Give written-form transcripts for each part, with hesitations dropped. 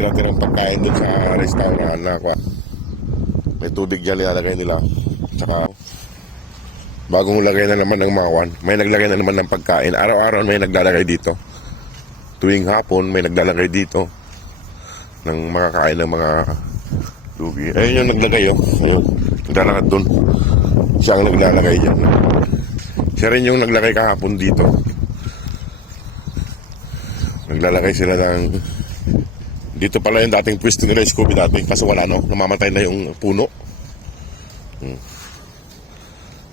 tira-tirang pagkain dun sa restaurant na may tubig dyan nilalagay nila. Tsaka bagong lagay na naman ng mawan. May naglagay na naman ng pagkain. Araw-araw may naglalagay dito. Tuwing hapon may naglalagay dito ng mga kain ng mga lugi. Ayun yung naglagay ayun. Naglalakad dun. Siya ang naglalagay dyan. Siya rin yung naglagay kahapon dito. Naglalagay sila ng... Dito pala yung dating pwesto nila Scooby dati. Kaso wala namamatay na yung puno.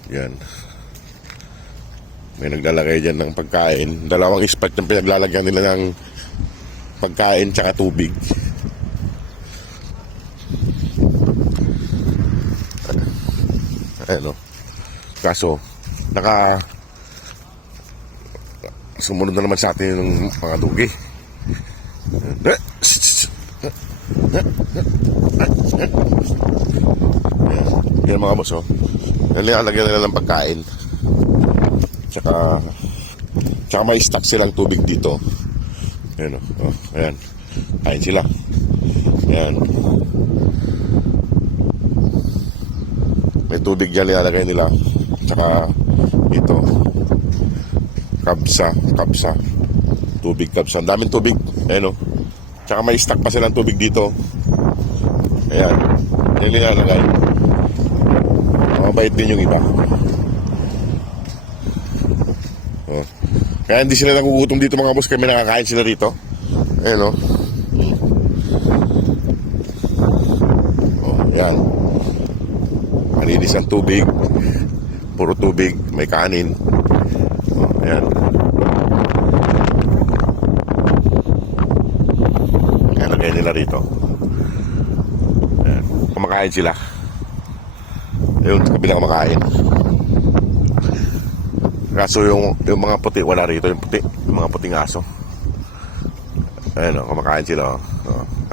Yan. May naglalagay dyan ng pagkain. Dalawang spot yung pinaglalagyan nila ng pagkain tsaka tubig. Ayan Kaso sumunod na naman sa atin yung mga dugi. Yan mga boss nilalagyan nila ng pagkain. Tsaka may stock silang tubig dito. Ayan ayan. Kain sila. Ayan. May tubig dyan nilalagay nila. Tsaka ito kapsa. Tubig kapsa. Ang daming tubig. Ayan Tsaka may stock pa silang tubig dito. Ayan. Yan nilalagay. Mabait din yung iba. Kaya hindi sila nagugutom dito mga boss. Kaya may nakakain sila rito. Ayan Ayan. Malinis ang tubig. Puro tubig. May kanin. Ayan. Lagay nila rito. Ayan. Kumakain sila. Ayun, kabilang kumakain. Kaso yung mga puti wala rito. Yung mga puting aso. Ayan kumakain sila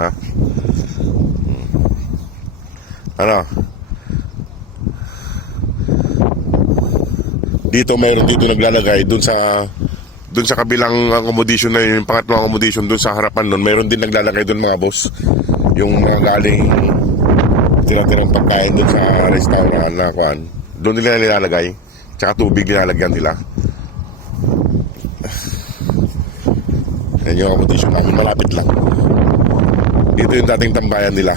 ha? Dito mayroon dito naglalagay dun sa kabilang accommodation na yun, yung pangatlong accommodation dun sa harapan nun, mayroon din naglalagay dun mga boss. Yung mga galing tira-tirang pagkain dun sa restaurant na doon nila nilalagay. Tsaka tubig nilalagyan nila. Yan yung accommodation namin, malapit lang. Dito yung dating tambayan nila.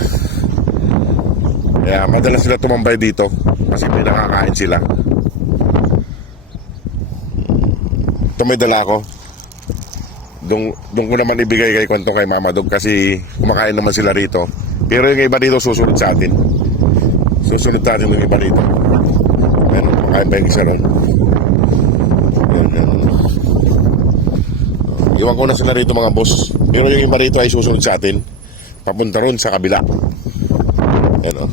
Kaya madalas sila tumambay dito kasi may nakakain sila. Ito may dala ko. Doon ko naman ibigay kay kwento kay Mama Dog kasi kumakain naman sila rito. Pero yung iba dito susunod sa atin. Susunod sa atin yung iba dito. Ayan, kumakain pa yung isa ron. Iwan ko na sila rito mga boss. Pero yung iba rito ay susunod sa atin. Papunta ron sa kabila. Ayan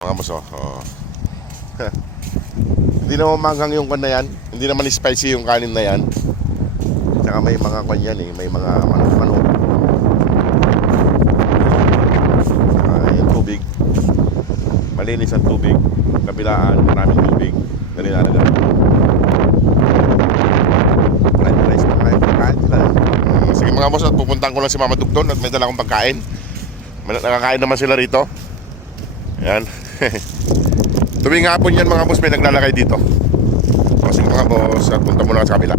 mga boss Hindi naman maghang yung kan na yan. Hindi naman spicy yung kanin na yan. Tsaka may mga kan yan may mga manok. Tsaka yung tubig. Malinis ang tubig. Kabilaan, maraming tubig na nilalagay. Rice pagkain sila. Sige mga boss, at pupuntahan ko lang si Mama Dugton at may dala akong pagkain. Nakakain naman sila rito. Ayan. Tuwing hapon yan mga boss, may naglalagay dito. Sige mga boss, at punta muna sa kabila.